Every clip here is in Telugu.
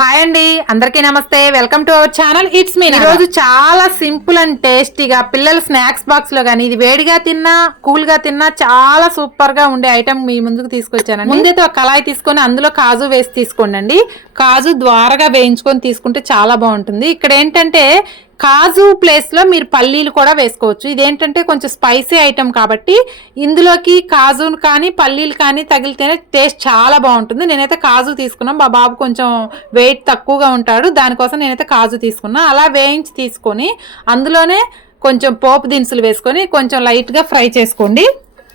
హాయ్ అండి అందరికీ నమస్తే. Welcome to our channel. It's మీ రోజు చాలా సింపుల్ అండ్ టేస్టీగా పిల్లల స్నాక్స్ బాక్స్లో కానీ ఇది వేడిగా తిన్నా కూల్గా తిన్నా చాలా సూపర్గా ఉండే ఐటమ్ మీ ముందుకు తీసుకొచ్చానండి. ముందైతే ఒక కళాయి తీసుకొని అందులో కాజు వేసి తీసుకోండి కాజు ద్వారగా వేయించుకొని తీసుకుంటే చాలా బాగుంటుంది. ఇక్కడ ఏంటంటే కాజు ప్లేస్లో మీరు పల్లీలు కూడా వేసుకోవచ్చు. ఇదేంటంటే కొంచెం స్పైసీ ఐటెం కాబట్టి ఇందులోకి కాజును కానీ పల్లీలు కానీ తగిలితేనే టేస్ట్ చాలా బాగుంటుంది. నేనైతే కాజు తీసుకున్నాం. మా బాబు కొంచెం వెయిట్ తక్కువగా ఉంటాడు. దానికోసం నేనైతే కాజు తీసుకున్నా. అలా వేయించి తీసుకొని అందులోనే కొంచెం పోపు దినుసులు వేసుకొని కొంచెం లైట్గా ఫ్రై చేసుకోండి.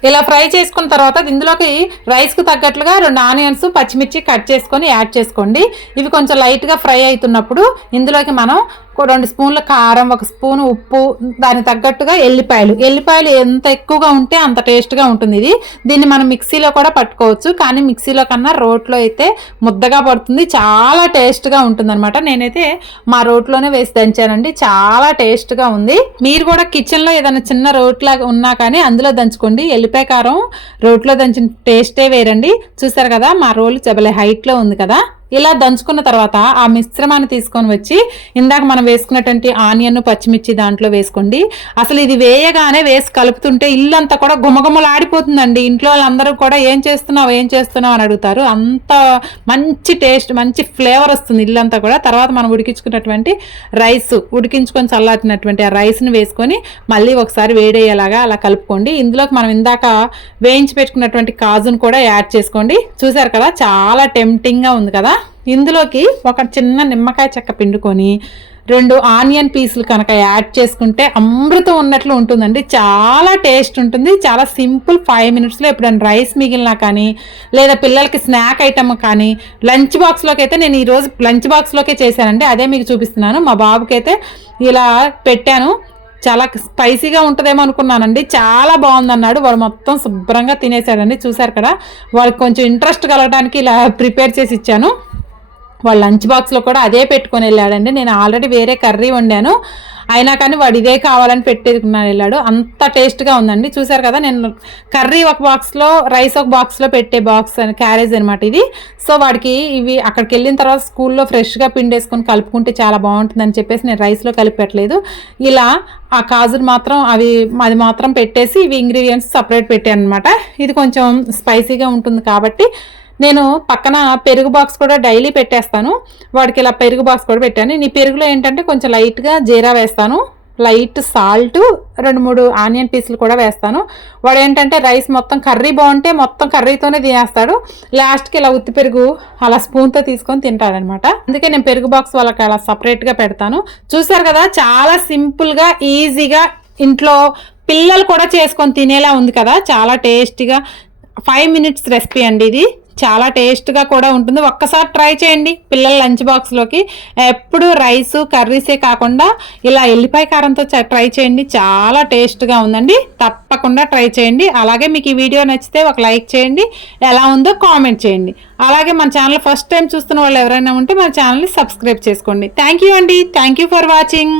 ఇలా ఫ్రై చేసుకున్న తర్వాత ఇందులోకి రైస్కు తగ్గట్లుగా రెండు ఆనియన్స్ పచ్చిమిర్చి కట్ చేసుకొని యాడ్ చేసుకోండి. ఇవి కొంచెం లైట్గా ఫ్రై అవుతున్నప్పుడు ఇందులోకి మనం రెండు స్పూన్ల కారం ఒక స్పూన్ ఉప్పు దానికి తగ్గట్టుగా ఎల్లిపాయలు. ఎల్లిపాయలు ఎంత ఎక్కువగా ఉంటే అంత టేస్ట్గా ఉంటుంది ఇది. దీన్ని మనం మిక్సీలో కూడా పట్టుకోవచ్చు. కానీ మిక్సీలో కన్నా రోట్లో అయితే ముద్దగా పడుతుంది. చాలా టేస్ట్గా ఉంటుందన్నమాట. నేనైతే మా రోట్లోనే వేసి దంచానండి. చాలా టేస్ట్గా ఉంది. మీరు కూడా కిచెన్లో ఏదైనా చిన్న రోట్లాగా ఉన్నా కానీ అందులో దంచుకోండి. ఎల్లిపాయ కారం రోట్లో దంచిన టేస్టే వేరండి. చూసారు కదా మా రోలు చెబలే హైట్లో ఉంది కదా. ఇలా దంచుకున్న తర్వాత ఆ మిశ్రమాన్ని తీసుకొని వచ్చి ఇందాక మనం వేసుకున్నటువంటి ఆనియన్ పచ్చిమిర్చి దాంట్లో వేసుకోండి. అసలు ఇది వేయగానే వేసి కలుపుతుంటే ఇల్లంతా కూడా గుమగుమలాడిపోతుందండి. ఇంట్లో వాళ్ళందరూ కూడా ఏం చేస్తున్నావు? ఏం చేస్తున్నావు? అని అడుగుతారు. అంత మంచి టేస్ట్ మంచి ఫ్లేవర్ వస్తుంది ఇల్లంతా కూడా. తర్వాత మనం ఉడికించుకున్నటువంటి రైస్ ఉడికించుకొని చల్లారినటువంటి ఆ రైస్ని వేసుకొని మళ్ళీ ఒకసారి వేడయ్యేలాగా అలా కలుపుకోండి. ఇందులోకి మనం ఇందాక వేయించి పెట్టుకున్నటువంటి కాజును కూడా యాడ్ చేసుకోండి. చూసారు కదా చాలా టెంప్టింగ్గా ఉంది కదా. ఇందులోకి ఒక చిన్న నిమ్మకాయ చెక్క పిండుకొని రెండు ఆనియన్ పీసులు కనుక యాడ్ చేసుకుంటే అమృతం ఉన్నట్లు ఉంటుందండి. చాలా టేస్ట్ ఉంటుంది. చాలా సింపుల్ ఫైవ్ మినిట్స్లో ఎప్పుడైనా రైస్ మిగిలినా కానీ లేదా పిల్లలకి స్నాక్ ఐటమ్ కానీ లంచ్ బాక్స్లోకి అయితే నేను ఈరోజు లంచ్ బాక్స్లోకే చేశానండి. అదే మీకు చూపిస్తున్నాను. మా బాబుకి అయితే ఇలా పెట్టాను. చాలా స్పైసీగా ఉంటుందేమో అనుకున్నానండి. చాలా బాగుందన్నాడు. వాడు మొత్తం శుభ్రంగా తినేశాడండి. చూశారు కదా? వాళ్ళకి కొంచెం ఇంట్రెస్ట్ కలగడానికి ఇలా ప్రిపేర్ చేసి ఇచ్చాను. వాళ్ళ లంచ్ బాక్స్లో కూడా అదే పెట్టుకొని వెళ్ళాడండి. నేను ఆల్రెడీ వేరే కర్రీ వండాను. అయినా కానీ వాడు ఇదే కావాలని పెట్టేసుకున్నాను వెళ్ళాడు. అంత టేస్ట్గా ఉందండి. చూసారు కదా నేను కర్రీ ఒక బాక్స్లో రైస్ ఒక బాక్స్లో పెట్టే బాక్స్ అని క్యారేజ్ అనమాట ఇది. సో వాడికి ఇవి అక్కడికి వెళ్ళిన తర్వాత స్కూల్లో ఫ్రెష్గా పిండేసుకొని కలుపుకుంటే చాలా బాగుంటుందని చెప్పేసి నేను రైస్లో కలిపి పెట్టలేదు ఇలా ఆ కాజులు మాత్రం అవి అది మాత్రం పెట్టేసి ఇవి ఇంగ్రీడియంట్స్ సపరేట్ పెట్టాను అనమాట ఇది కొంచెం స్పైసీగా ఉంటుంది కాబట్టి నేను పక్కన పెరుగు బాక్స్ కూడా డైలీ పెట్టేస్తాను. వాడికి ఇలా పెరుగు బాక్స్ కూడా పెట్టాను. నీ పెరుగులో ఏంటంటే కొంచెం లైట్గా జీరా వేస్తాను. లైట్ సాల్ట్ రెండు మూడు ఆనియన్ పీసులు కూడా వేస్తాను. వాడు ఏంటంటే రైస్ మొత్తం కర్రీ బాగుంటే మొత్తం కర్రీతోనే తినేస్తాడు. లాస్ట్కి ఇలా ఉత్తి పెరుగు అలా స్పూన్తో తీసుకొని తింటాడనమాట. అందుకే నేను పెరుగు బాక్స్ వాళ్ళకి అలా సపరేట్గా పెడతాను. చూసారు కదా చాలా సింపుల్గా ఈజీగా ఇంట్లో పిల్లలు కూడా చేసుకొని తినేలా ఉంది కదా. చాలా టేస్టీగా ఫైవ్ మినిట్స్ రెసిపీ అండి ఇది. చాలా టేస్ట్గా కూడా ఉంటుంది. ఒక్కసారి ట్రై చేయండి పిల్లల లంచ్ బాక్స్లోకి ఎప్పుడు రైస్ కర్రీసే కాకుండా ఇలా ఎల్లిపాయ కారంతో ట్రై చేయండి. చాలా టేస్ట్గా ఉందండి. తప్పకుండా ట్రై చేయండి. అలాగే మీకు ఈ వీడియో నచ్చితే ఒక లైక్ చేయండి. ఎలా ఉందో కామెంట్ చేయండి. అలాగే మన ఛానల్ ఫస్ట్ టైం చూస్తున్న వాళ్ళు ఎవరైనా ఉంటే మన ఛానల్ని సబ్స్క్రైబ్ చేసుకోండి. థ్యాంక్ యూ అండి. Thank you for watching